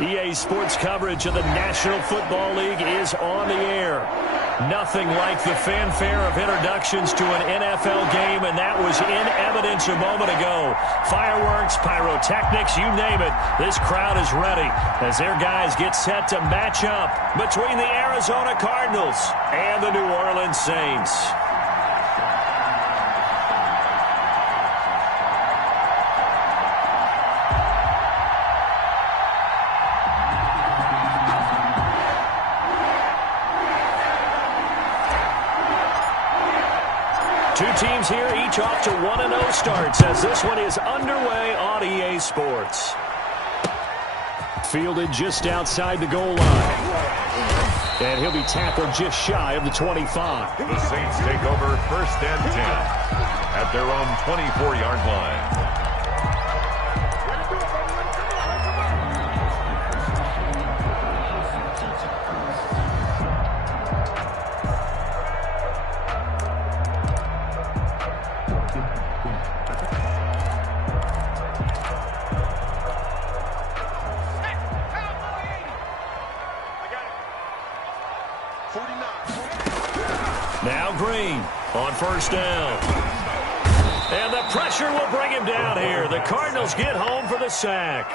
EA Sports coverage of the National Football League is on the air. Nothing like the fanfare of introductions to an NFL game, and that was in evidence a moment ago. Fireworks, pyrotechnics, you name it. This crowd is ready as their guys get set to match up between the Arizona Cardinals and the New Orleans Saints. Two teams here, each off to 1-0 starts as this one is underway on EA Sports. Fielded just outside the goal line. And he'll be tackled just shy of the 25. The Saints take over 1st and 10 at their own 24-yard line. Now Green on 1st down. And the pressure will bring him down here. The Cardinals get home for the sack.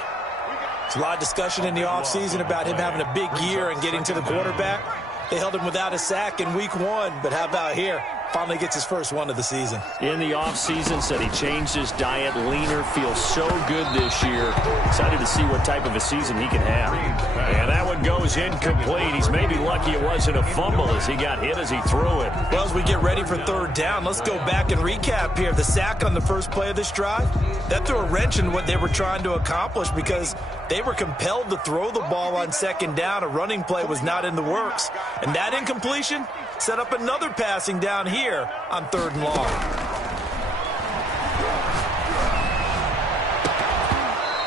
There's a lot of discussion in the offseason about him having a big year and getting to the quarterback. They held him without a sack in week 1, but how about here? Finally gets his first one of the season. In the offseason, said he changed his diet, leaner, feels so good this year. Excited to see what type of a season he can have. And that one goes incomplete. He's maybe lucky it wasn't a fumble as he got hit as he threw it. Well, as we get ready for 3rd down, let's go back and recap here. The sack on the first play of this drive, that threw a wrench in what they were trying to accomplish because they were compelled to throw the ball on 2nd down. A running play was not in the works. And that incompletion set up another passing down here on 3rd and long.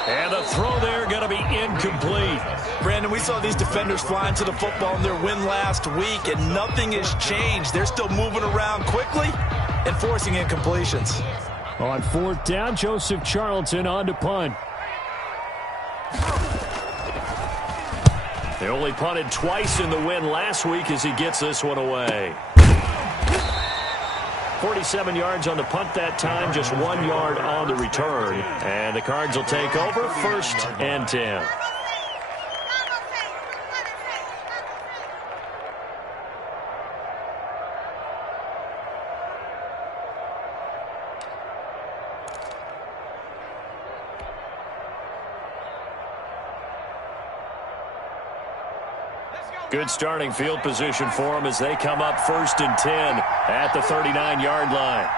And the throw there going to be incomplete. Brandon, we saw these defenders flying to the football in their win last week, and nothing has changed. They're still moving around quickly and forcing incompletions. On 4th down, Joseph Charlton on to punt. They only punted twice in the win last week as he gets this one away. 47 yards on the punt that time, just 1 yard on the return. And the Cards will take over 1st and 10. Good starting field position for them as they come up 1st and 10 at the 39-yard line.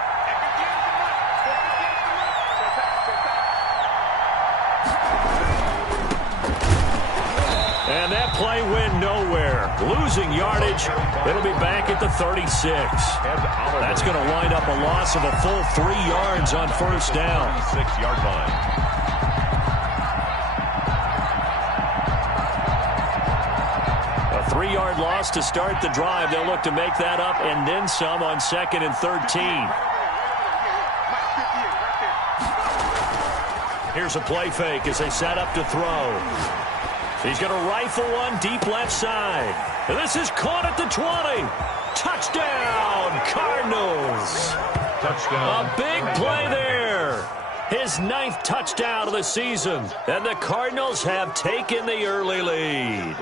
And that play went nowhere. Losing yardage. It'll be back at the 36. That's going to wind up a loss of a full 3 yards on 1st down. 6-yard line. A 3-yard loss to start the drive. They'll look to make that up and then some on 2nd and 13. Here's a play fake as they set up to throw. He's going to rifle one deep left side. And this is caught at the 20. Touchdown, Cardinals. Touchdown. A big play there. His 9th touchdown of the season. And the Cardinals have taken the early lead.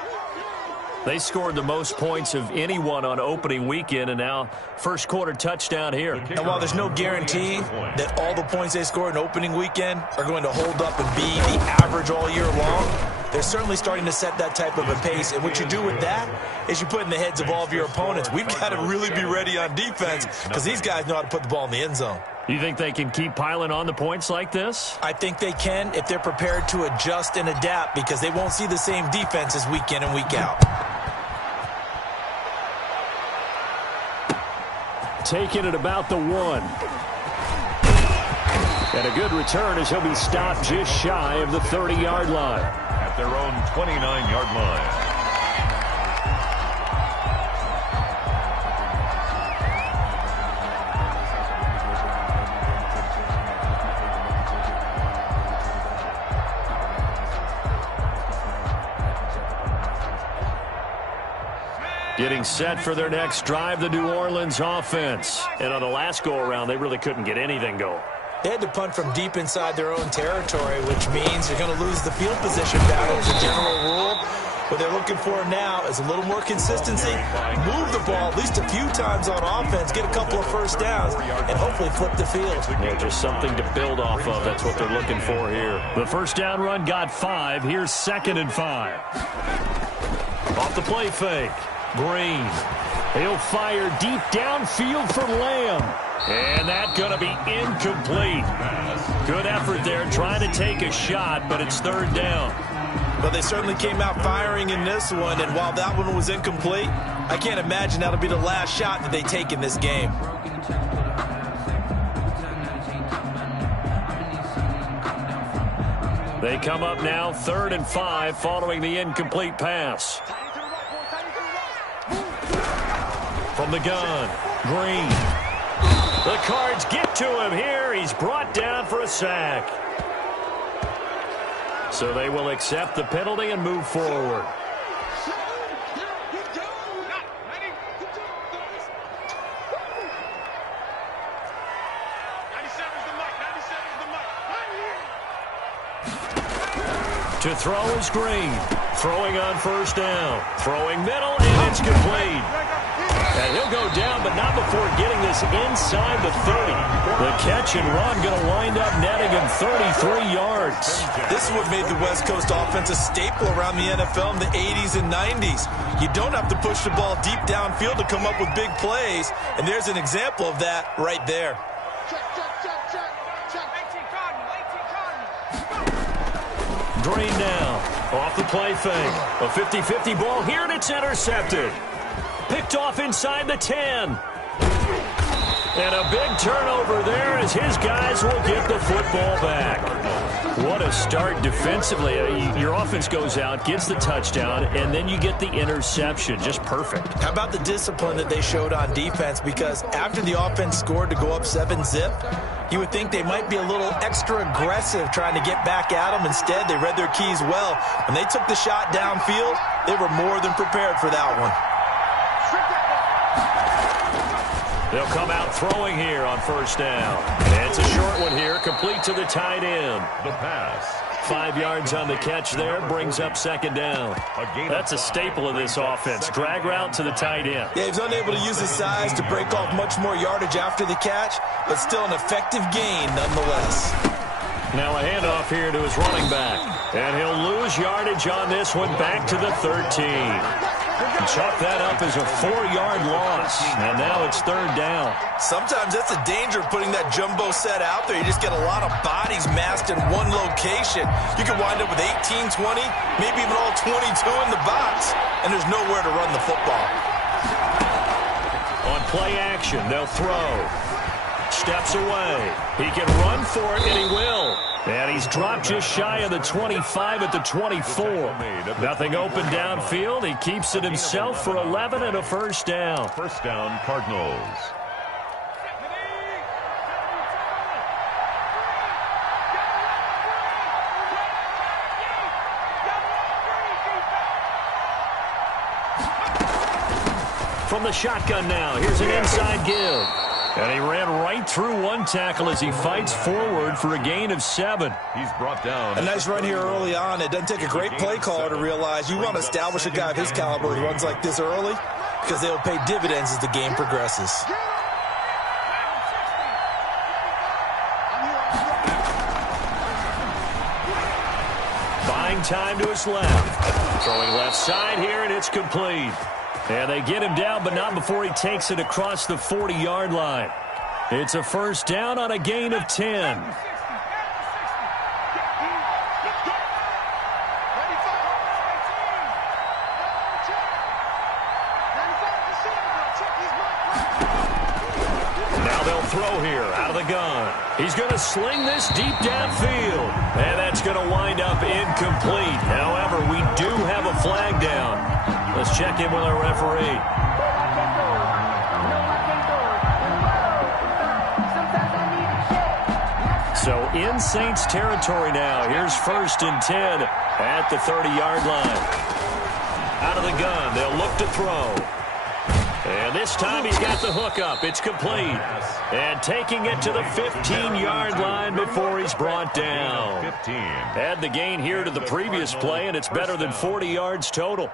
They scored the most points of anyone on opening weekend, and now first quarter touchdown here. And while there's no guarantee that all the points they scored in opening weekend are going to hold up and be the average all year long, they're certainly starting to set that type of a pace. And what you do with that is you put in the heads of all of your opponents, we've got to really be ready on defense because these guys know how to put the ball in the end zone. You think they can keep piling on the points like this? I think they can if they're prepared to adjust and adapt because they won't see the same defenses week in and week out. Taking it about the 1. And a good return as he'll be stopped just shy of the 30-yard line. At their own 29-yard line. Getting set for their next drive, the New Orleans offense. And on the last go-around, they really couldn't get anything going. They had to punt from deep inside their own territory, which means you're going to lose the field position battle as a general rule. What they're looking for now is a little more consistency, move the ball at least a few times on offense, get a couple of first downs, and hopefully flip the field. Yeah, just something to build off of. That's what they're looking for here. The first down run got 5. Here's 2nd and 5. Off the play fake. Green. He'll fire deep downfield for Lamb. And that's going to be incomplete. Good effort there trying to take a shot, but it's 3rd down. But they certainly came out firing in this one, and while that one was incomplete, I can't imagine that'll be the last shot that they take in this game. They come up now 3rd and 5 following the incomplete pass. From the gun, Green. The Cards get to him here. He's brought down for a sack. So they will accept the penalty and move forward. To throw is Green. Throwing on 1st down. Throwing middle, and it's complete. And he'll go down, but not before getting this inside the 30. The catch and run going to wind up netting him 33 yards. This is what made the West Coast offense a staple around the NFL in the 80s and 90s. You don't have to push the ball deep downfield to come up with big plays, and there's an example of that right there. Green now, off the play fake. A 50-50 ball here, and it's intercepted. Picked off inside the 10. And a big turnover there as his guys will get the football back. What a start defensively. Your offense goes out, gets the touchdown, and then you get the interception. Just perfect. How about the discipline that they showed on defense? Because after the offense scored to go up 7-zip, you would think they might be a little extra aggressive trying to get back at them. Instead, they read their keys well. When they took the shot downfield, they were more than prepared for that one. They'll come out throwing here on 1st down. And it's a short one here, complete to the tight end. The pass. 5 yards on the catch there, brings up 2nd down. That's a staple of this offense. Drag route to the tight end. Yeah, he's unable to use his size to break off much more yardage after the catch, but still an effective gain nonetheless. Now a handoff here to his running back. And he'll lose yardage on this one back to the 13. Chalk that up as a 4-yard loss, and now it's 3rd down. Sometimes that's the danger of putting that jumbo set out there. You just get a lot of bodies massed in one location. You could wind up with 18, 20, maybe even all 22 in the box, and there's nowhere to run the football. On play action, they'll throw. Steps away. He can run for it, and he will. And he's dropped just shy of the 25 at the 24. Nothing open downfield. He keeps it himself for 11 and a 1st down. 1st down, Cardinals. From the shotgun now, here's an inside give. And he ran right through one tackle as he fights forward for a gain of 7. He's brought down. A nice run here early on. It doesn't take a great play caller to realize you want to establish a guy of his caliber who runs like this early because they'll pay dividends as the game progresses. Buying time to his left. Throwing left side here, and it's complete. And they get him down, but not before he takes it across the 40-yard line. It's a 1st down on a gain of 10. Now they'll throw here out of the gun. He's going to sling this deep downfield. And that's going to wind up incomplete. However, we do have a flag down. Let's check in with our referee. So in Saints territory now. Here's 1st and 10 at the 30-yard line. Out of the gun, they'll look to throw. And this time he's got the hook up. It's complete. And taking it to the 15-yard line before he's brought down. Add the gain here to the previous play, and it's better than 40 yards total.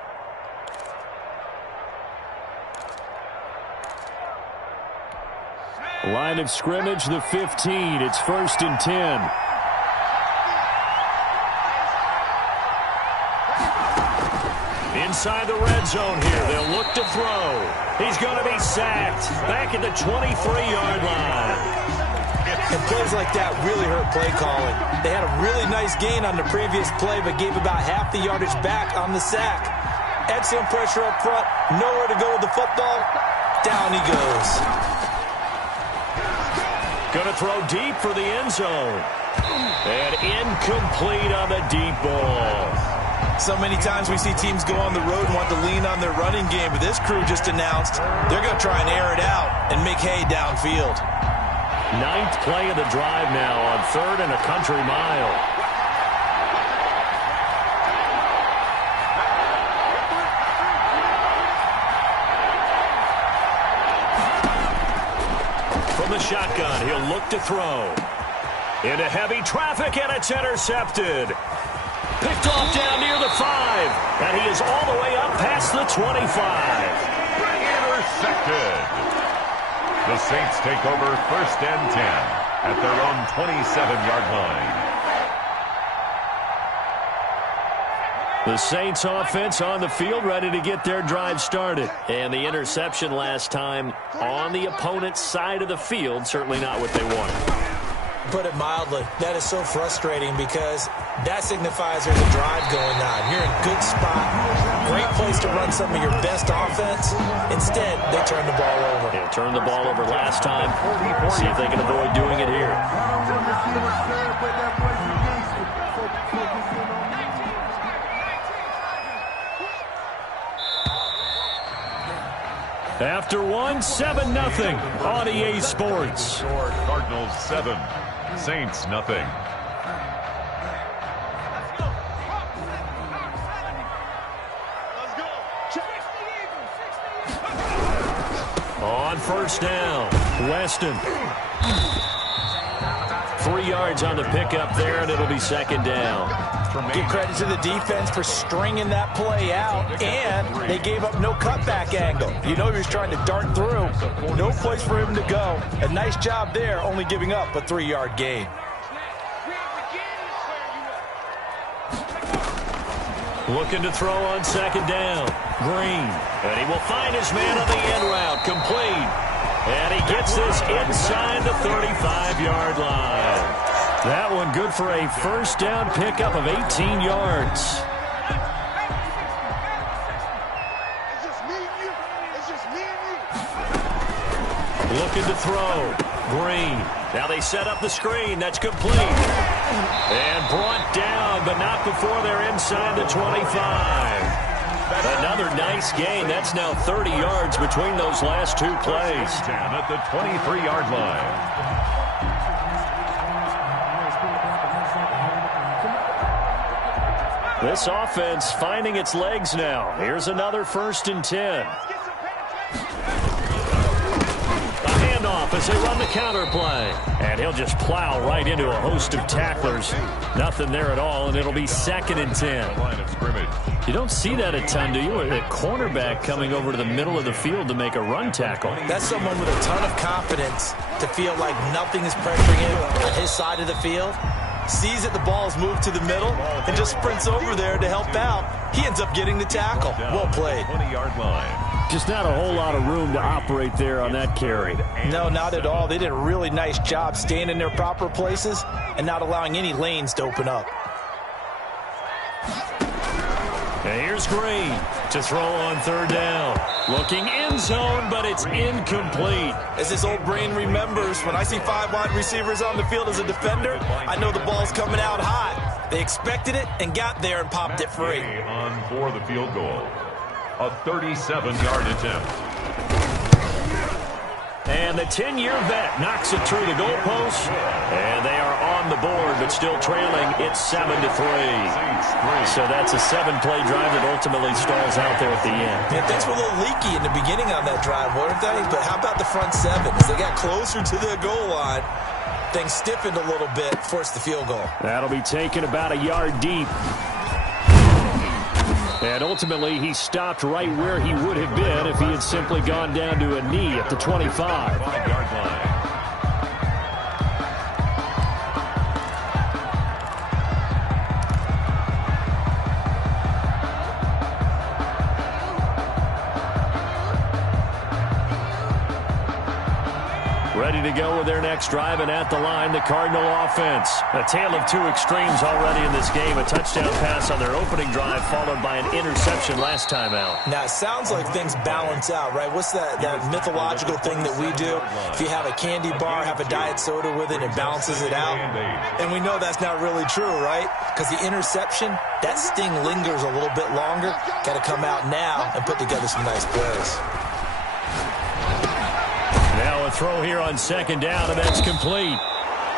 Line of scrimmage, the 15. It's 1st and 10. Inside the red zone here. They'll look to throw. He's going to be sacked. Back at the 23-yard line. And plays like that really hurt play calling. They had a really nice gain on the previous play, but gave about half the yardage back on the sack. Excellent pressure up front. Nowhere to go with the football. Down he goes. Going to throw deep for the end zone. And incomplete on the deep ball. So many times we see teams go on the road and want to lean on their running game, but this crew just announced they're going to try and air it out and make hay downfield. 9th play of the drive now on 3rd and a country mile. From the shotgun, he'll look to throw. Into heavy traffic, and it's intercepted. Picked off down near the 5, and he is all the way up past the 25. Intercepted. The Saints take over 1st and 10 at their own 27-yard line. The Saints offense on the field, ready to get their drive started. And the interception last time on the opponent's side of the field, certainly not what they wanted. Put it mildly, that is so frustrating because that signifies there's a drive going on. You're in a good spot, great place to run some of your best offense. Instead, they turn the ball over. Yeah, turned the ball over last time. See if they can avoid doing it here. After 7-0 on EA Sports. Cardinals 7, Saints nothing. On 1st down, Weston. 3 yards on the pickup there, and it'll be 2nd down. Give credit to the defense for stringing that play out, and they gave up no cutback angle. You know he was trying to dart through. No place for him to go. A nice job there, only giving up a 3-yard gain. Looking to throw on 2nd down. Green. And he will find his man on the end route. Complete. And he gets this inside the 35-yard line. That one good for a 1st down pickup of 18 yards. Looking to throw. Green. Now they set up the screen. That's complete. And brought down, but not before they're inside the 25. Another nice gain. That's now 30 yards between those last 2 plays. At the 23-yard line. This offense finding its legs now. Here's another 1st and 10. Off as they run the counter play. And he'll just plow right into a host of tacklers. Nothing there at all, and it'll be 2nd and 10. Line of scrimmage. You don't see that a ton, do you? A cornerback coming over to the middle of the field to make a run tackle. That's someone with a ton of confidence to feel like nothing is pressuring him on his side of the field. Sees that the ball's moved to the middle and just sprints over there to help out. He ends up getting the tackle. Well played. 20-yard line. Just not a whole lot of room to operate there on that carry. No, not at all. They did a really nice job staying in their proper places and not allowing any lanes to open up. And here's Green to throw on 3rd down. Looking end zone, but it's incomplete. As his old brain remembers, when I see 5 wide receivers on the field as a defender, I know the ball's coming out hot. They expected it and got there and popped it free. On for the field goal. A 37-yard attempt. And the 10-year vet knocks it through the goalpost. And they are on the board, but still trailing. It's 7-3. So that's a 7-play drive that ultimately stalls out there at the end. Yeah, things were a little leaky in the beginning on that drive, weren't they? But how about the front seven? As they got closer to the goal line, things stiffened a little bit, forced the field goal. That'll be taken about a yard deep. And ultimately, he stopped right where he would have been if he had simply gone down to a knee at the 25. 5-yard line. Ready to go with their next drive, and at the line, the Cardinal offense. A tale of two extremes already in this game. A touchdown pass on their opening drive, followed by an interception last time out. Now, it sounds like things balance out, right? What's that mythological thing that we do? If you have a candy bar, have a diet soda with it, it balances it out. And we know that's not really true, right? Because the interception, that sting lingers a little bit longer. Got to come out now and put together some nice plays. Now a throw here on second down, and that's complete.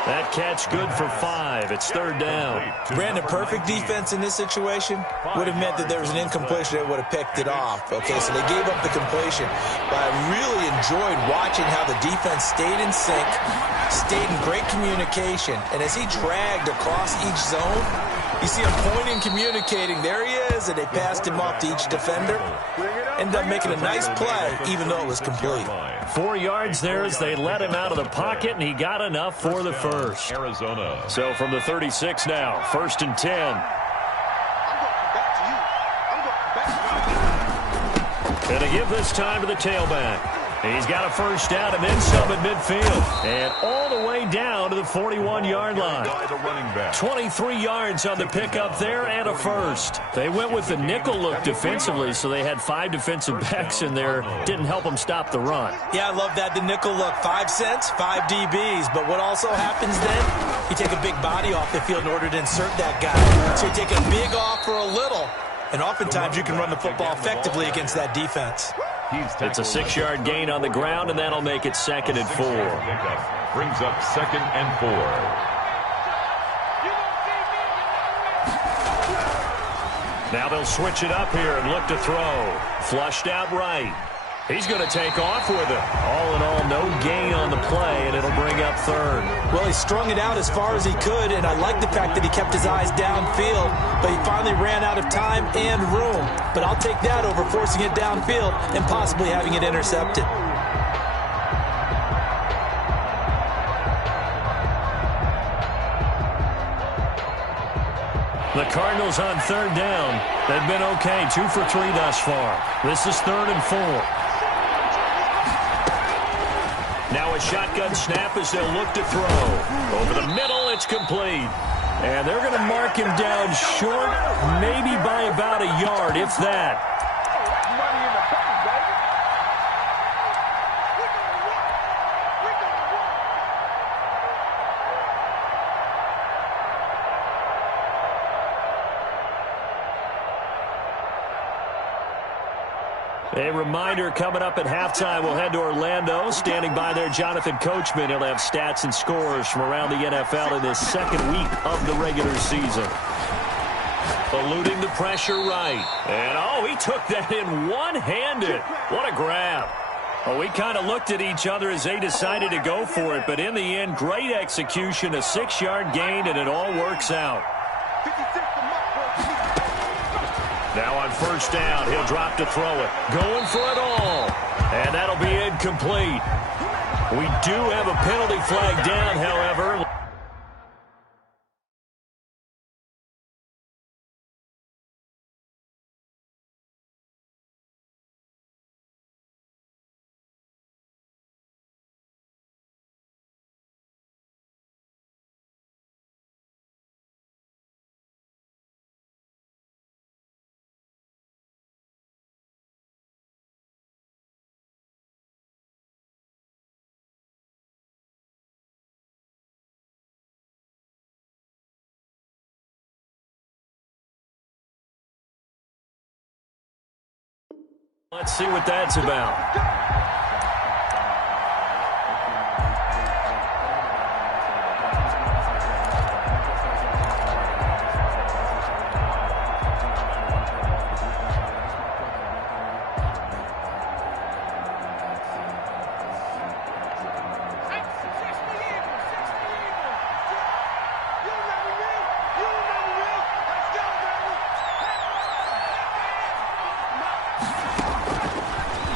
That catch good for 5. It's third down. Brandon, perfect defense in this situation would have meant that there was an incompletion that would have picked it off. Okay, so they gave up the completion. But I really enjoyed watching how the defense stayed in sync, stayed in great communication. And as he dragged across each zone, you see him pointing, communicating. There he is, and they passed him off to each defender. Ended up making a nice play, even though it was complete. 4 yards there as they let him out of the pocket, and he got enough for the first. Arizona. So from the 36 now, 1st and 10. And to give this time to the tailback. He's got a first down and then some at midfield. And all the way down to the 41-yard line. 23 yards on the pickup there and a first. They went with the nickel look defensively, so they had 5 defensive backs in there. Didn't help them stop the run. Yeah, I love that, the nickel look. 5 cents, 5 DBs. But what also happens then, you take a big body off the field in order to insert that guy. So you take a big off for a little. And oftentimes you can run the football effectively against that defense. It's a 6-yard gain on the ground, and that'll make it 2nd and 4. Brings up 2nd and 4. Now they'll switch it up here and look to throw. Flushed out right. He's going to take off with it. All in all, no gain on the play, and it'll bring up 3rd. Well, he strung it out as far as he could, and I like the fact that he kept his eyes downfield, but he finally ran out of time and room. But I'll take that over forcing it downfield and possibly having it intercepted. The Cardinals on 3rd down. They've been okay, 2 for 3 thus far. This is 3rd and 4. Now a shotgun snap as they'll look to throw. Over the middle, it's complete. And they're going to mark him down short, maybe by about a yard, if that. A reminder coming up at halftime. We'll head to Orlando. Standing by there, Jonathan Coachman. He'll have stats and scores from around the NFL in this 2nd week of the regular season. Eluding the pressure right. And, he took that in one-handed. What a grab. Well, we kind of looked at each other as they decided to go for it. But in the end, great execution, a 6-yard gain, and it all works out. Now on 1st down, he'll drop to throw it. Going for it all. And that'll be incomplete. We do have a penalty flag down, however. Let's see what that's about.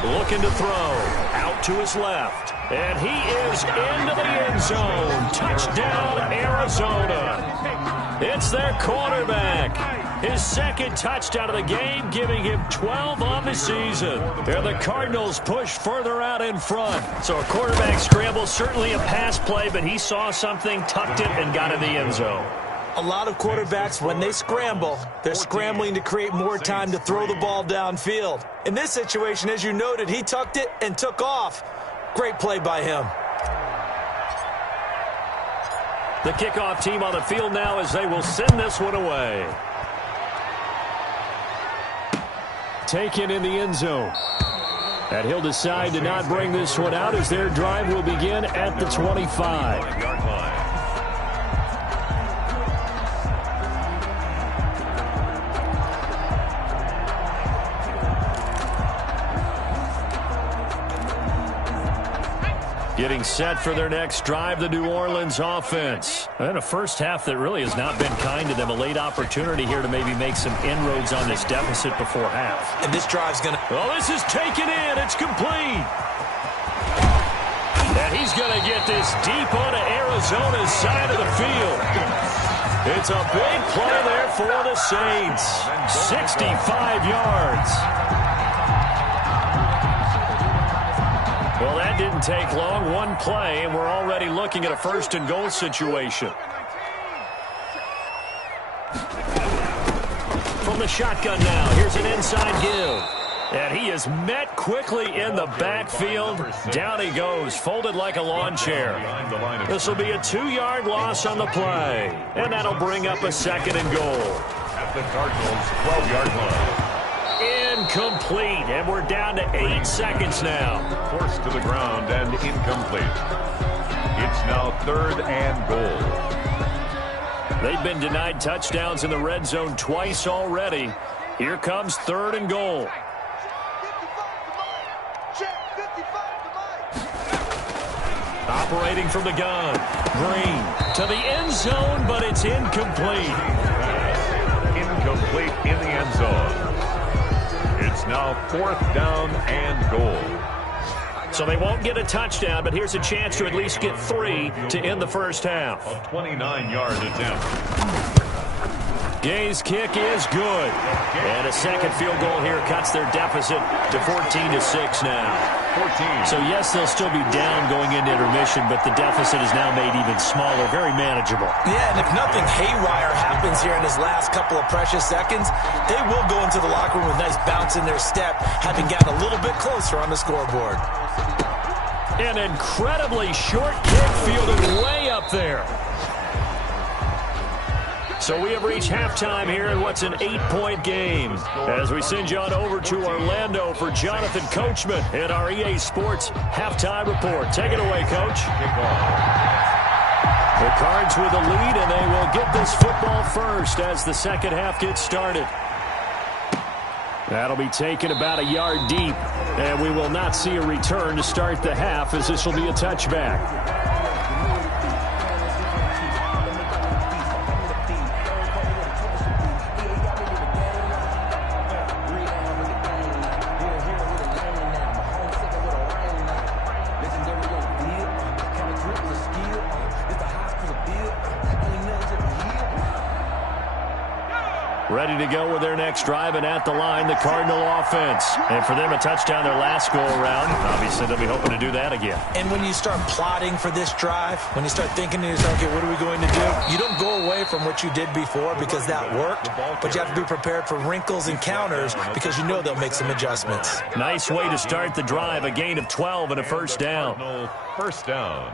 Looking to throw. Out to his left. And he is into the end zone. Touchdown, Arizona. It's their quarterback. His second touchdown of the game, giving him 12 on the season. And the Cardinals push further out in front. So a quarterback scramble, certainly a pass play, but he saw something, tucked it, and got in the end zone. A lot of quarterbacks, when they scramble, they're scrambling to create more time to throw the ball downfield. In this situation, as you noted, he tucked it and took off. Great play by him. The kickoff team on the field now as they will send this one away. Taken in the end zone. And he'll decide to not bring this one out as their drive will begin at the 25. Getting set for their next drive, the New Orleans offense. And a first half that really has not been kind to them. A late opportunity here to maybe make some inroads on this deficit before half. And this drive's going to... Well, this is taken in. It's complete. And he's going to get this deep onto Arizona's side of the field. It's a big play there for the Saints. 65 yards. Well, that didn't take long. One play, and we're already looking at a first-and-goal situation. From the shotgun now, here's an inside give. And he is met quickly in the backfield. Down he goes, folded like a lawn chair. This will be a 2-yard loss on the play. And that'll bring up a second and goal. At the Cardinals' 12-yard line. Incomplete, and we're down to 8 seconds now. Forced to the ground and incomplete. It's now 3rd and goal. They've been denied touchdowns in the red zone twice already. Here comes 3rd and goal. Operating from the gun. Green to the end zone, but it's incomplete. Incomplete in the end zone. It's now 4th down and goal. So they won't get a touchdown, but here's a chance to at least get 3 to end the first half. A 29-yard attempt. Gay's kick is good. And a second field goal here cuts their deficit to 14-6 now. 14. So, yes, they'll still be down going into intermission, but the deficit is now made even smaller, very manageable. Yeah, and if nothing haywire happens here in his last couple of precious seconds, they will go into the locker room with a nice bounce in their step, having gotten a little bit closer on the scoreboard. An incredibly short kick fielded way up there. So we have reached halftime here in what's an 8-point game. As we send you on over to Orlando for Jonathan Coachman in our EA Sports Halftime Report. Take it away, Coach. The Cards with the lead, and they will get this football first as the second half gets started. That'll be taken about a yard deep, and we will not see a return to start the half as this will be a touchback. Ready to go with their next drive, and at the line, the Cardinal offense. And for them, a touchdown their last go-around. Obviously, they'll be hoping to do that again. And when you start plotting for this drive, when you start thinking to yourself, okay, what are we going to do? You don't go away from what you did before because that worked, but you have to be prepared for wrinkles and counters because you know they'll make some adjustments. Nice way to start the drive, a gain of 12 and a first down. First down.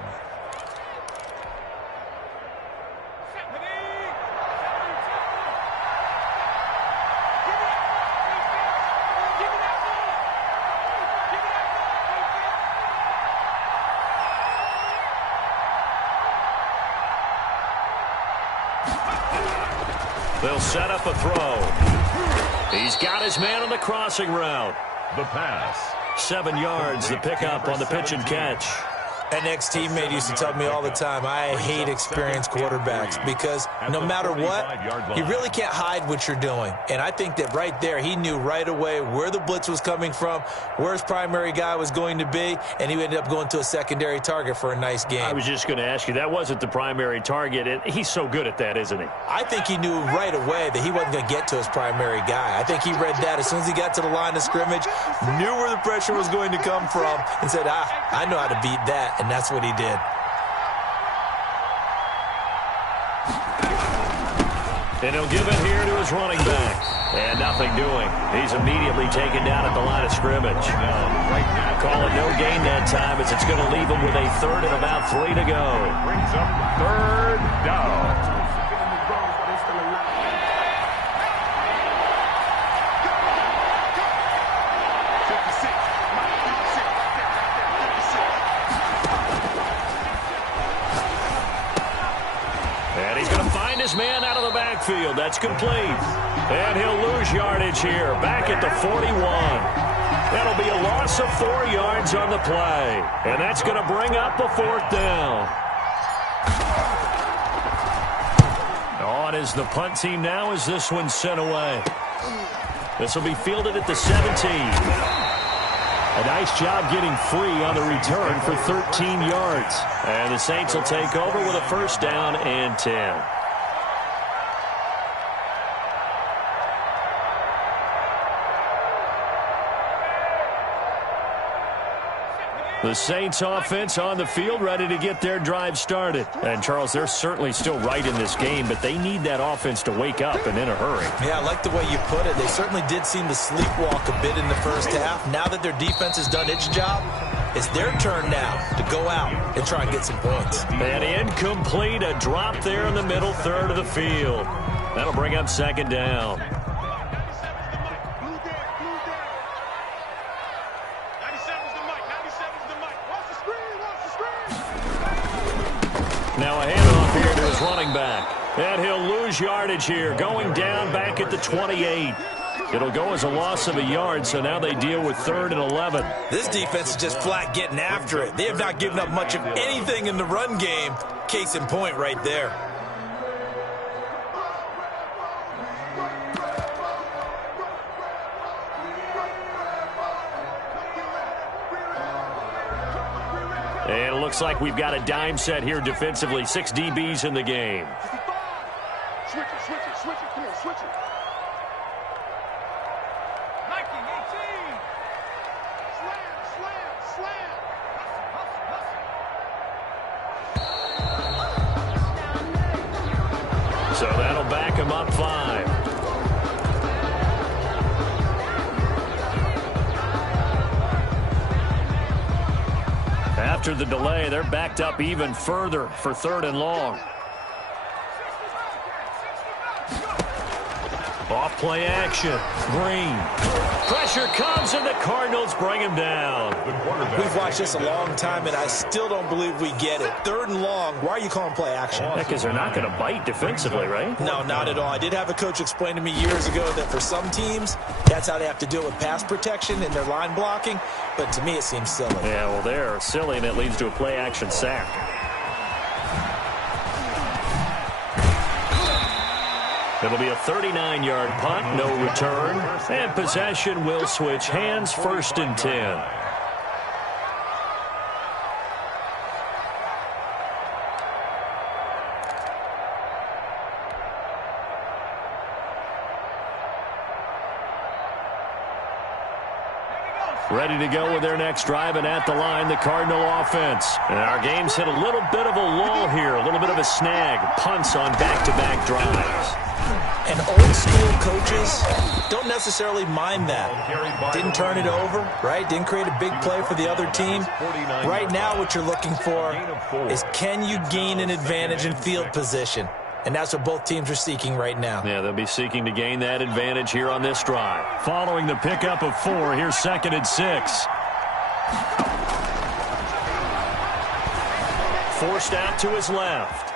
They'll set up a throw. He's got his man on the crossing route. The pass. 7 yards, the pickup on the pitch and catch. An ex-teammate used to tell me all the time, I hate experienced quarterbacks because no matter what, you really can't hide what you're doing. And I think that right there, he knew right away where the blitz was coming from, where his primary guy was going to be, and he ended up going to a secondary target for a nice game. I was just going to ask you, that wasn't the primary target. He's so good at that, isn't he? I think he knew right away that he wasn't going to get to his primary guy. I think he read that as soon as he got to the line of scrimmage, knew where the pressure was going to come from, and said, I know how to beat that. And that's what he did. And he'll give it here to his running back. And nothing doing. He's immediately taken down at the line of scrimmage. Call it no gain that time as it's going to leave him with a third and about 3 to go. Brings up third down. And he's going to find his man out of the backfield. That's complete. And he'll lose yardage here, back at the 41. That'll be a loss of 4 yards on the play. And that's going to bring up a 4th down. On is the punt team now as this one's sent away. This will be fielded at the 17. A nice job getting free on the return for 13 yards. And the Saints will take over with a 1st down and 10. The Saints offense on the field, ready to get their drive started. And, Charles, they're certainly still right in this game, but they need that offense to wake up and in a hurry. Yeah, I like the way you put it. They certainly did seem to sleepwalk a bit in the first half. Now that their defense has done its job, it's their turn now to go out and try and get some points. And incomplete, a drop there in the middle third of the field. That'll bring up 2nd down. Now a handoff here to his running back. And he'll lose yardage here, going down back at the 28. It'll go as a loss of a yard, so now they deal with 3rd and 11. This defense is just flat getting after it. They have not given up much of anything in the run game. Case in point right there. And it looks like we've got a dime set here defensively. 6 DBs in the game. Switch it. Come on, switch it. 19-18. Slam. So that'll back him up 5. After the delay, they're backed up even further for 3rd and long. Off play action. Green. Pressure comes, and the Cardinals bring him down. We've watched this a long time, and I still don't believe we get it. 3rd and long. Why are you calling play action? Because they're not going to bite defensively, right? No, not at all. I did have a coach explain to me years ago that for some teams, that's how they have to deal with pass protection and their line blocking. But to me, it seems silly. Yeah, well, they're silly, and it leads to a play action sack. It'll be a 39-yard punt, no return, and possession will switch hands, 1st and 10. Ready to go with their next drive, and at the line, the Cardinal offense. And our game's hit a little bit of a lull here, a little bit of a snag. Punts on back-to-back drives. And old-school coaches don't necessarily mind that. Didn't turn it over, right? Didn't create a big play for the other team. Right now, what you're looking for is can you gain an advantage in field position? And that's what both teams are seeking right now. Yeah, they'll be seeking to gain that advantage here on this drive. Following the pickup of 4, here's 2nd and 6. Forced out to his left.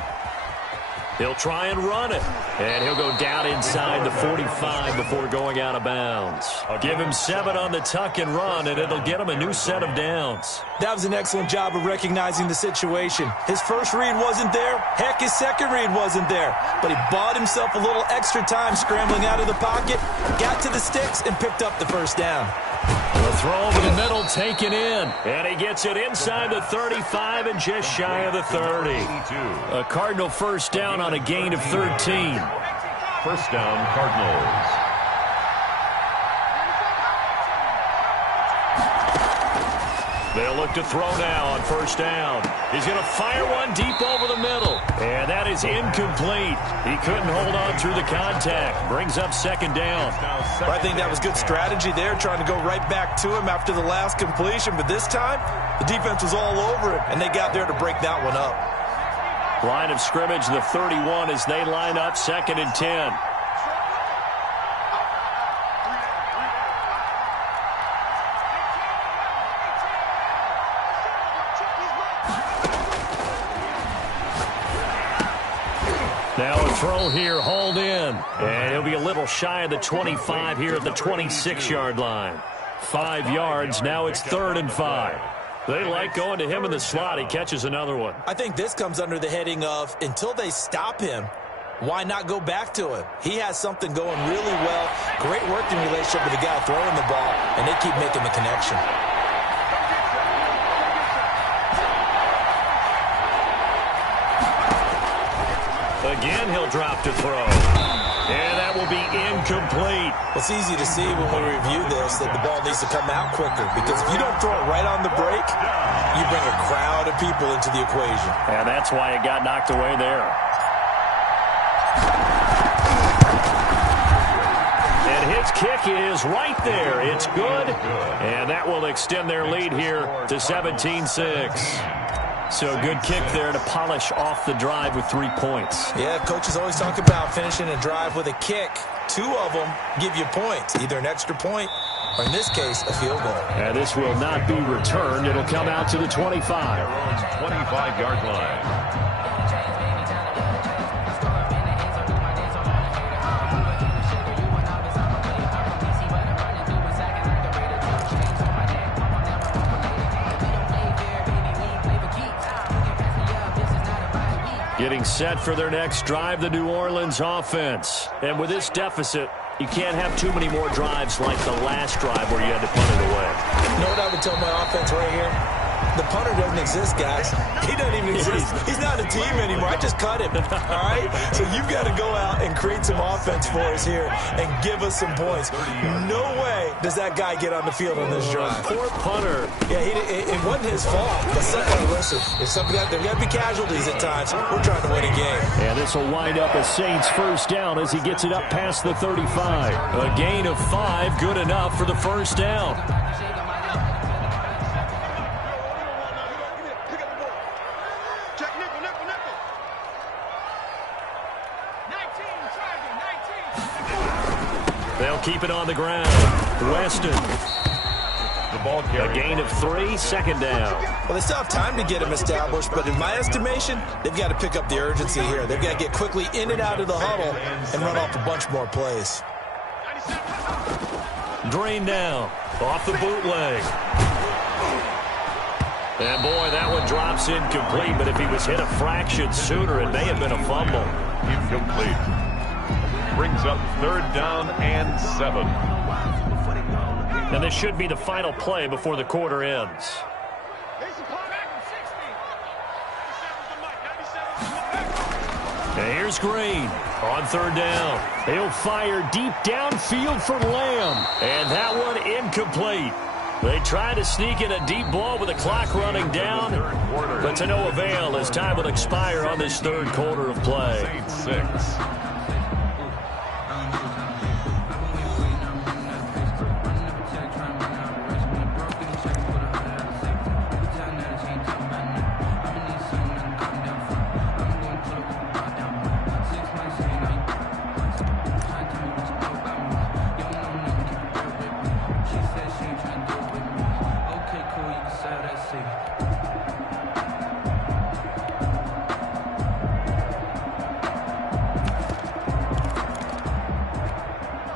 He'll try and run it. And he'll go down inside the 45 before going out of bounds. Give him 7 on the tuck and run, and it'll get him a new set of downs. That was an excellent job of recognizing the situation. His first read wasn't there. Heck, his second read wasn't there. But he bought himself a little extra time scrambling out of the pocket, got to the sticks, and picked up the first down. The throw over the middle taken in. And he gets it inside the 35 and just shy of the 30. A Cardinal first down on a gain of 13. First down, Cardinals. They'll look to throw now on first down. He's going to fire one deep over the middle. And that is incomplete. He couldn't hold on through the contact. Brings up second down. I think that was good strategy there, trying to go right back to him after the last completion. But this time, the defense was all over it, and they got there to break that one up. Line of scrimmage, the 31 as they line up second and 10. Now a throw here, hauled in. And he'll be a little shy of the 25 here at the 26-yard line. 5 yards, now it's 3rd and 5. They like going to him in the slot. He catches another one. I think this comes under the heading of, until they stop him, why not go back to him? He has something going really well. Great working relationship with the guy throwing the ball, and they keep making the connection. Again, he'll drop to throw. And that will be incomplete. It's easy to see when we review this that the ball needs to come out quicker, because if you don't throw it right on the break, you bring a crowd of people into the equation. And that's why it got knocked away there. And his kick is right there. It's good. And that will extend their lead here to 17-6. So good kick there to polish off the drive with 3 points. Yeah, coaches always talk about finishing a drive with a kick. 2 of them give you points, either an extra point or, in this case, a field goal. And this will not be returned. It'll come out to the 25. 25-yard line. Getting set for their next drive, the New Orleans offense. And with this deficit, you can't have too many more drives like the last drive where you had to punt it away. You know what I would tell my offense right here? The punter doesn't exist, guys. He doesn't even exist. He's not a team anymore. I just cut him, all right? So you've got to go out and create some offense for us here and give us some points. No way does that guy get on the field on this drive. Poor punter. Yeah, it wasn't his fault. But listen, there's got to be casualties at times. We're trying to win a game. And this will wind up a Saints first down as he gets it up past the 35. A gain of 5, good enough for the first down. They'll keep it on the ground. Weston. The ball carrier. A gain of 3, second down. Well, they still have time to get him established, but in my estimation, they've got to pick up the urgency here. They've got to get quickly in and out of the huddle and run off a bunch more plays. Drain down. Off the bootleg. And, boy, that one drops incomplete, but if he was hit a fraction sooner, it may have been a fumble. Incomplete. Brings up 3rd down and 7. And this should be the final play before the quarter ends. And here's Green on 3rd down. He'll fire deep downfield for Lamb. And that one incomplete. They try to sneak in a deep ball with the clock running down, but to no avail as time will expire on this 3rd quarter of play. 6.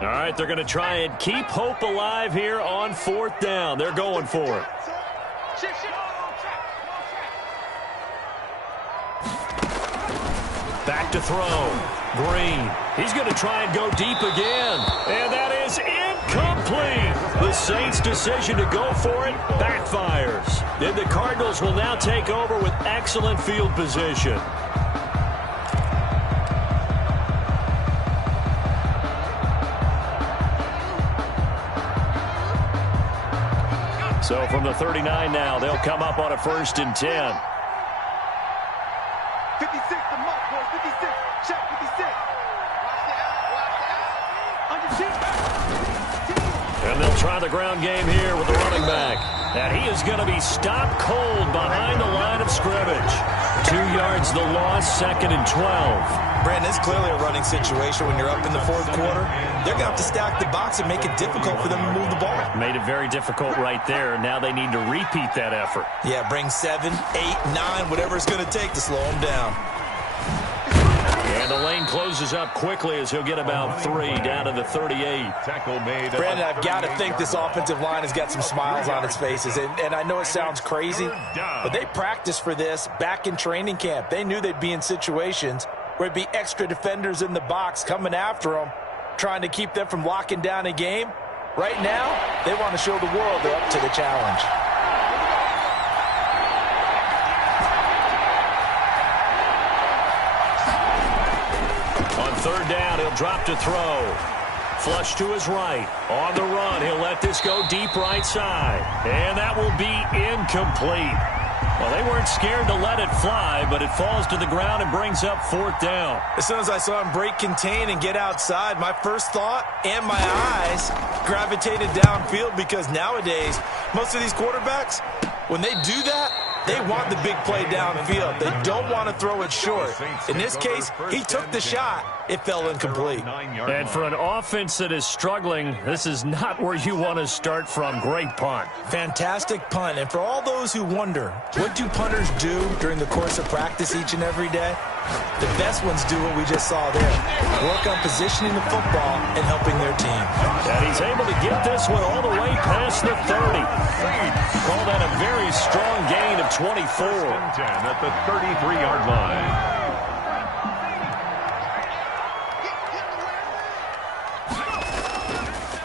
All right, they're going to try and keep hope alive here on 4th down. They're going for it. Back to throw. Green. He's going to try and go deep again. And that is incomplete. The Saints' decision to go for it backfires. And the Cardinals will now take over with excellent field position. So from the 39 now, they'll come up on a 1st and 10. 56, the mark, boys. 56. Check 56. And they'll try the ground game here with the running back. And he is going to be stopped cold behind the line of scrimmage. 2 yards the loss, 2nd and 12. Brandon, it's clearly a running situation when you're up in the 4th quarter. They're going to have to stack the box and make it difficult for them to move the ball. Made it very difficult right there. Now they need to repeat that effort. Yeah, bring 7, 8, 9, whatever it's going to take to slow them down. And the lane closes up quickly as he'll get about 3 down to the 38. Tackle made. Brandon, I've got to think this offensive line has got some smiles on its faces. And I know it sounds crazy, but they practiced for this back in training camp. They knew they'd be in situations where it'd be extra defenders in the box coming after them, trying to keep them from locking down a game. Right now, they want to show the world they're up to the challenge. On 3rd down, he'll drop to throw. Flush to his right. On the run, he'll let this go deep right side. And that will be incomplete. Well, they weren't scared to let it fly, but it falls to the ground and brings up 4th down. As soon as I saw him break contain and get outside, my first thought and my eyes gravitated downfield, because nowadays, most of these quarterbacks, when they do that, they want the big play downfield. They don't want to throw it short. In this case, he took the shot. It fell incomplete. And for an offense that is struggling, this is not where you want to start from. Great punt. Fantastic punt. And for all those who wonder, what do punters do during the course of practice each and every day? The best ones do what we just saw there. Work on positioning the football and helping their team. And he's able to get this one all the way past the 30. Call that a very strong gain of 24. 10 at the 33-yard line.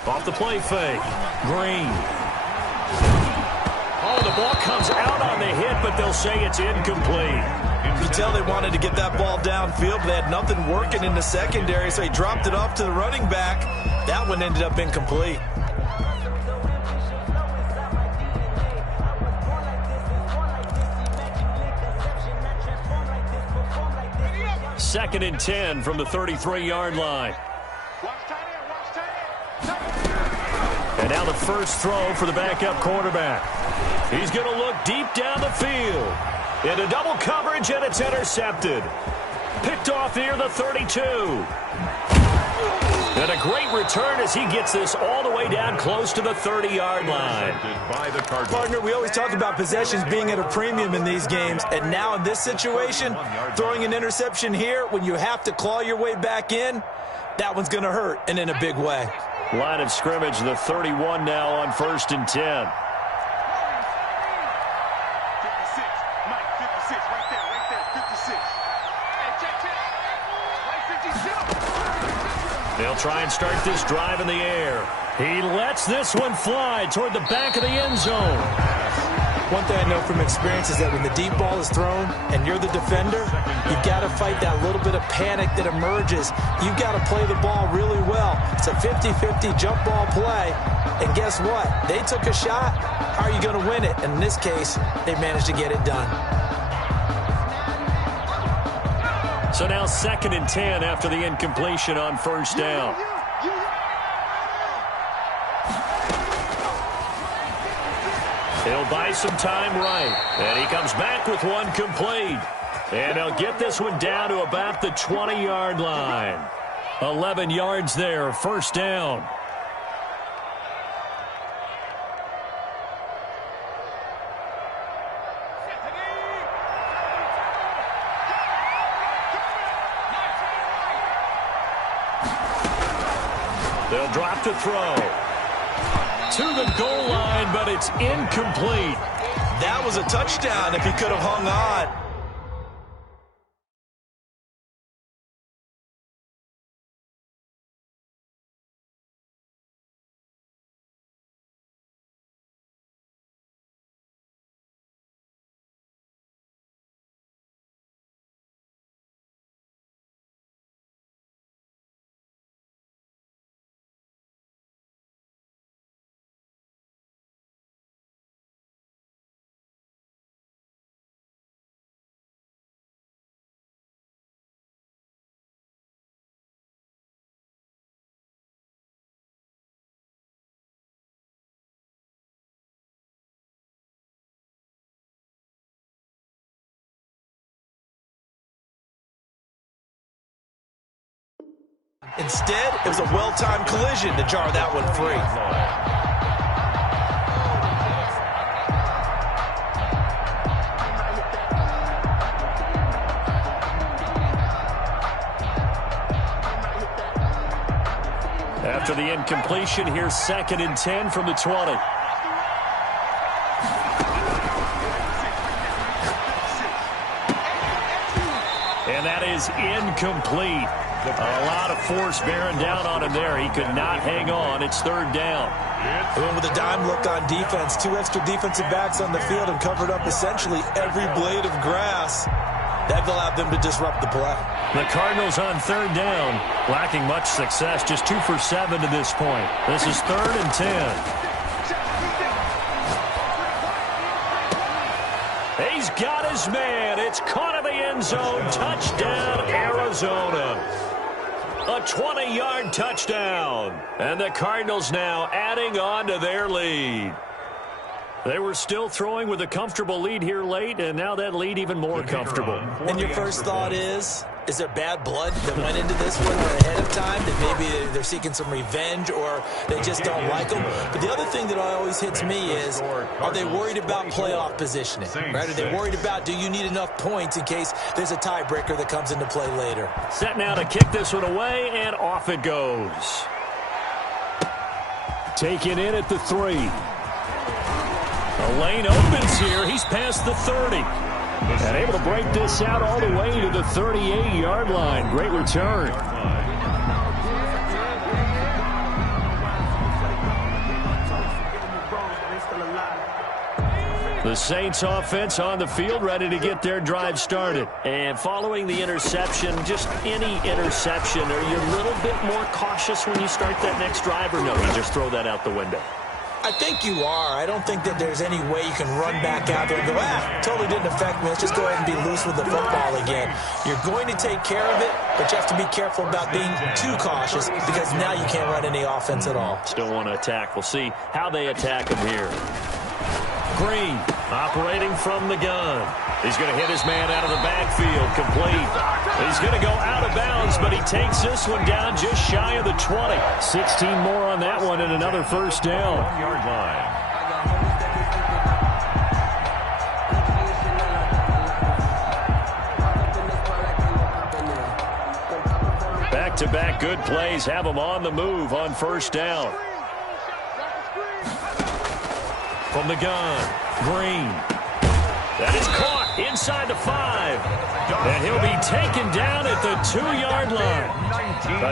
Off the play fake. Green. Oh, the ball comes out on the hit, but they'll say it's incomplete. You could tell they wanted to get that ball downfield, but they had nothing working in the secondary, so he dropped it off to the running back. That one ended up incomplete. Second and 10 from the 33-yard line. And now the first throw for the backup quarterback. He's going to look deep down the field. Into double coverage, and it's intercepted. Picked off near the 32. And a great return as he gets this all the way down close to the 30-yard line. Partner, we always talk about possessions being at a premium in these games, and now in this situation, throwing an interception here when you have to claw your way back in, that one's going to hurt, and in a big way. Line of scrimmage, the 31 now on 1st and 10. 56, Mike, 56, right there, 56. Hey, check. Right 56. They'll try and start this drive in the air. He lets this one fly toward the back of the end zone. One thing I know from experience is that when the deep ball is thrown and you're the defender, you've got to fight that little bit of panic that emerges. You've got to play the ball really well. It's a 50-50 jump ball play. And guess what? They took a shot. How are you going to win it? And in this case, they managed to get it done. So now 2nd and 10 after the incompletion on 1st down. He'll buy some time right. And he comes back with one complete. And they'll get this one down to about the 20-yard line. 11 yards there, 1st down. They'll drop to throw. To the goal line, but it's incomplete. That was a touchdown if he could have hung on. Instead, it was a well-timed collision to jar that one free. After the incompletion, here's 2nd and 10 from the 20. And that is incomplete. A lot of force bearing down on him there. He could not hang on. It's 3rd down. And with a dime look on defense, 2 extra defensive backs on the field and covered up essentially every blade of grass. That allowed them to disrupt the play. The Cardinals on 3rd down, lacking much success, just 2 for 7 to this point. This is 3rd and 10. He's got his man. It's caught in the end zone. Touchdown, Arizona. A 20-yard touchdown. And the Cardinals now adding on to their lead. They were still throwing with a comfortable lead here late, and now that lead even more comfortable. And your first thought is there bad blood that went into this one ahead of time, that maybe they're seeking some revenge or they just don't like them? But the other thing that always hits me is, are they worried about playoff positioning? Right? Are they worried about, do you need enough points in case there's a tiebreaker that comes into play later? Set now to kick this one away, and off it goes. Taken in at the 3. The lane opens here. He's past the 30. And able to break this out all the way to the 38-yard line. Great return. The Saints offense on the field, ready to get their drive started. And following the interception, just any interception, are you a little bit more cautious when you start that next drive, or no, you just throw that out the window? I think you are. I don't think that there's any way you can run back out there and go, totally didn't affect me. Let's just go ahead and be loose with the football again. You're going to take care of it, but you have to be careful about being too cautious because now you can't run any offense at all. Still want to attack. We'll see how they attack him here. Green operating from the gun. He's going to hit his man out of the backfield, complete. He's going to go out of bounds, but he takes this one down just shy of the 20. 16 more on that one and another first down. 1-yard line. Back-to-back good plays have him on the move on first down. From the gun, Green. That is caught inside the 5. And he'll be taken down at the 2-yard line.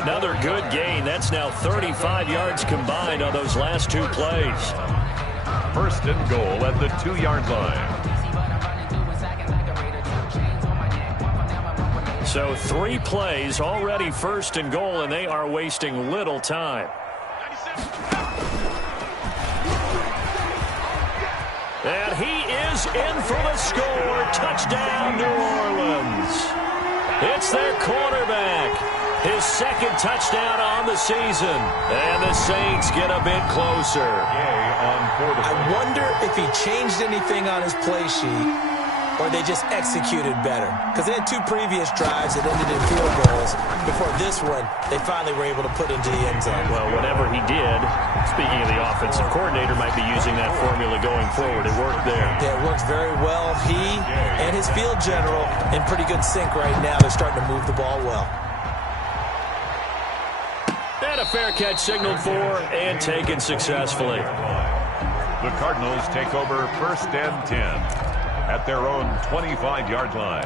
Another good gain. That's now 35 yards combined on those last 2 plays. 1st and goal at the 2-yard line. So 3 plays already 1st and goal, and they are wasting little time. And he is in for the score. Touchdown, New Orleans. It's their quarterback. His 2nd touchdown on the season. And the Saints get a bit closer. I wonder if he changed anything on his play sheet or they just executed better. Because they had 2 previous drives that ended in field goals. Before this one, they finally were able to put into the end zone. Well, whatever he did, speaking of the offensive coordinator, might be using that formula going forward. It worked there. Yeah, it worked very well. He and his field general in pretty good sync right now. They're starting to move the ball well. And a fair catch signaled for and taken successfully. The Cardinals take over 1st and 10 at their own 25-yard line.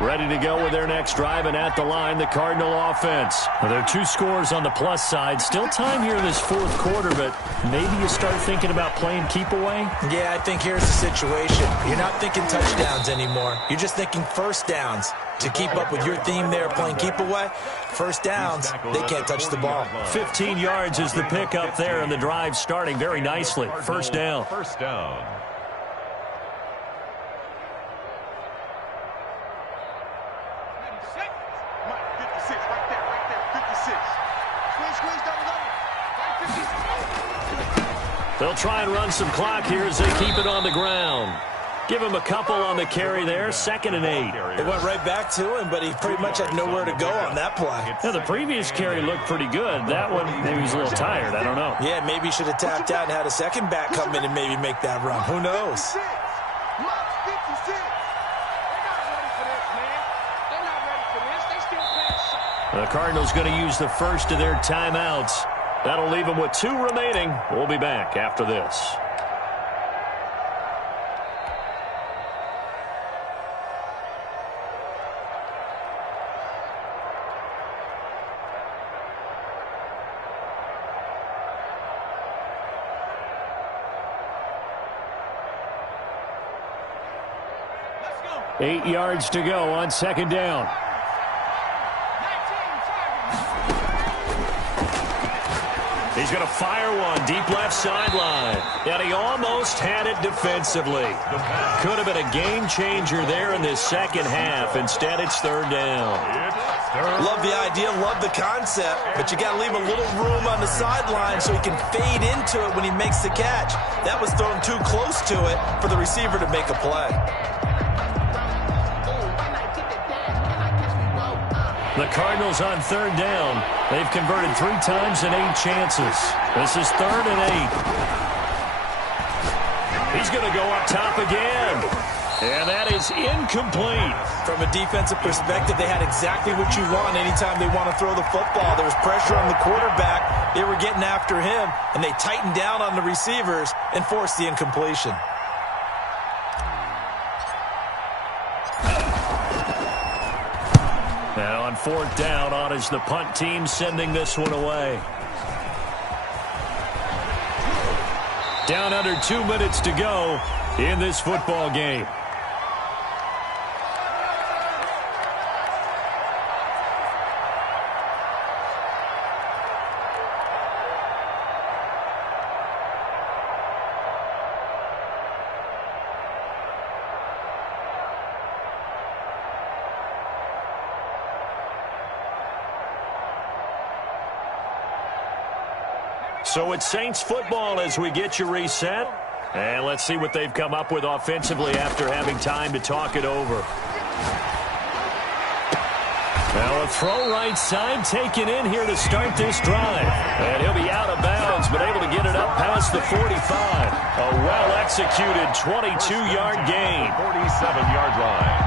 Ready to go with their next drive, and at the line, the Cardinal offense. Well, there are 2 scores on the plus side. Still time here in this 4th quarter, but maybe you start thinking about playing keep away? Yeah, I think here's the situation. You're not thinking touchdowns anymore. You're just thinking first downs. To keep up with your theme there, playing keep away, first downs, they can't touch the ball. 15 yards is the pickup there, and the drive starting very nicely. First down. First down. They'll try and run some clock here as they keep it on the ground. Give him a couple on the carry there, 2nd and 8. It went right back to him, but he pretty much had nowhere to go on that play. Yeah, the previous carry looked pretty good. That one, maybe he's a little tired. I don't know. Yeah, maybe he should have tapped out and had a second back come in and maybe make that run. Who knows? The Cardinals going to use the first of their timeouts. That'll leave them with 2 remaining. We'll be back after this. Let's go. 8 yards to go on 2nd down. He's going to fire one deep left sideline. And he almost had it defensively. Could have been a game changer there in this second half. Instead, it's 3rd down. Love the idea, love the concept, but you got to leave a little room on the sideline so he can fade into it when he makes the catch. That was thrown too close to it for the receiver to make a play. The Cardinals on 3rd down. They've converted 3 times in 8 chances. This is 3rd and 8. He's going to go up top again. And that is incomplete. From a defensive perspective, they had exactly what you want anytime they want to throw the football. There was pressure on the quarterback. They were getting after him, and they tightened down on the receivers and forced the incompletion. Now on 4th down, on is the punt team sending this one away. Down under 2 minutes to go in this football game. So it's Saints football as we get you reset. And let's see what they've come up with offensively after having time to talk it over. Now a throw right side taken in here to start this drive. And he'll be out of bounds, but able to get it up past the 45. A well-executed 22-yard gain. 47-yard line.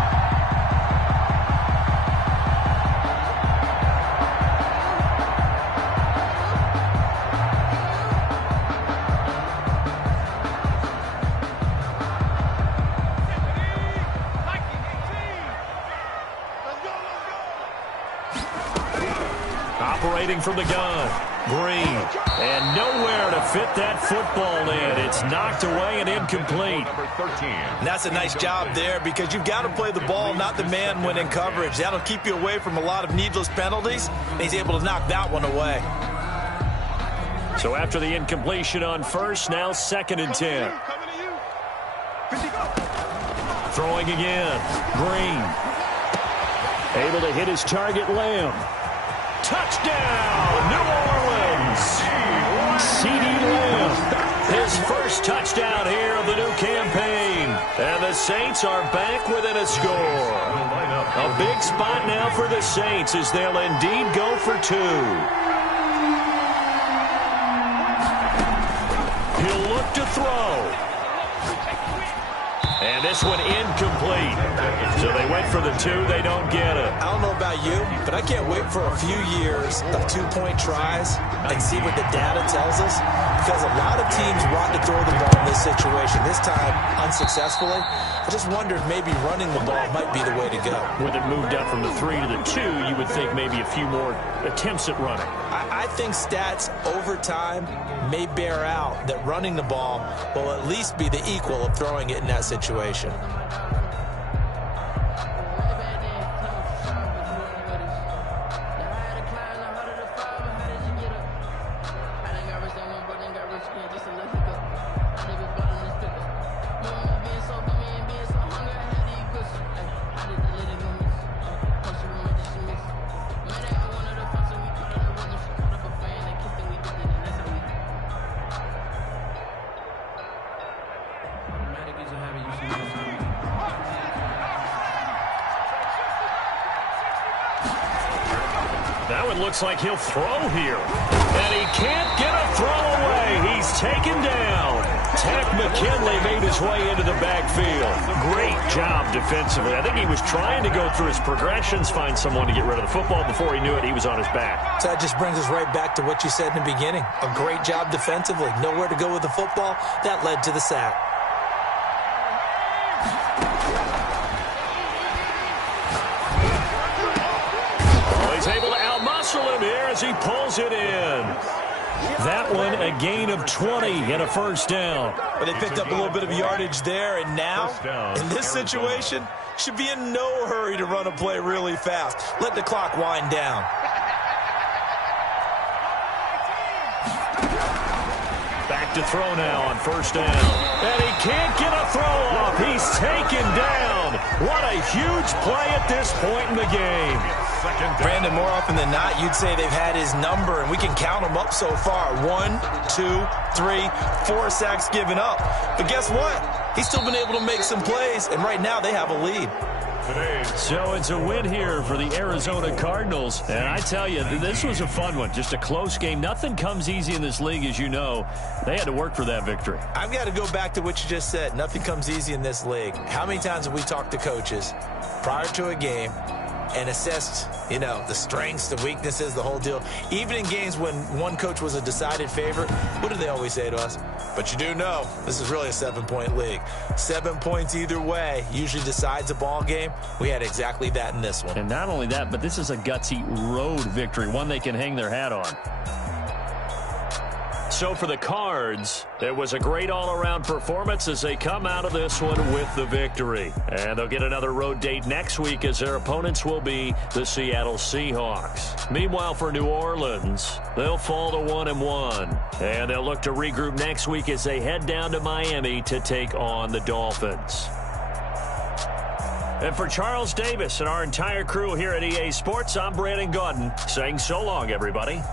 Operating from the gun, Green, and nowhere to fit that football in. It's knocked away and incomplete. Number 13. And that's a nice job there because you've got to play the ball, not the man when in coverage. That'll keep you away from a lot of needless penalties, and he's able to knock that one away. So after the incompletion on first, now 2nd and 10. Throwing again, Green. Able to hit his target, Lamb. Touchdown, New Orleans! CeeDee Lamb, his first touchdown here of the new campaign. And the Saints are back within a score. A big spot now for the Saints as they'll indeed go for 2. And this one incomplete. So they wait for the 2. They don't get it. I don't know about you, but I can't wait for a few years of 2-point tries and see what the data tells us. Because a lot of teams want to throw the ball in this situation. This time, unsuccessfully. I just wondered maybe running the ball might be the way to go. With it moved up from the 3 to the 2, you would think maybe a few more attempts at running. I think stats over time may bear out that running the ball will at least be the equal of throwing it in that situation. That one looks like he'll throw here. And he can't get a throw away. He's taken down. Tech McKinley made his way into the backfield. Great job defensively. I think he was trying to go through his progressions, find someone to get rid of the football. Before he knew it, he was on his back. So that just brings us right back to what you said in the beginning. A great job defensively. Nowhere to go with the football. That led to the sack. Him here as he pulls it in. That one a gain of 20 and a first down. But they picked up a little bit of yardage there, and now in this situation should be in no hurry to run a play really fast. Let the clock wind down. Back to throw now on first down. And he can't get a throw off. He's taken down. What a huge play at this point in the game. Brandon, more often than not, you'd say they've had his number, and we can count them up so far. 1, 2, 3, 4 sacks given up. But guess what? He's still been able to make some plays, and right now they have a lead. So it's a win here for the Arizona Cardinals. And I tell you, this was a fun one. Just a close game. Nothing comes easy in this league, as you know. They had to work for that victory. I've got to go back to what you just said. Nothing comes easy in this league. How many times have we talked to coaches prior to a game and assessed, the strengths, the weaknesses, the whole deal? Even in games when one coach was a decided favorite, what do they always say to us? But you do know, this is really a 7-point league. 7 points either way usually decides a ball game. We had exactly that in this one. And not only that, but this is a gutsy road victory, one they can hang their hat on. So for the Cards, it was a great all-around performance as they come out of this one with the victory. And they'll get another road date next week as their opponents will be the Seattle Seahawks. Meanwhile, for New Orleans, they'll fall to 1-1. And they'll look to regroup next week as they head down to Miami to take on the Dolphins. And for Charles Davis and our entire crew here at EA Sports, I'm Brandon Gaudin saying so long, everybody.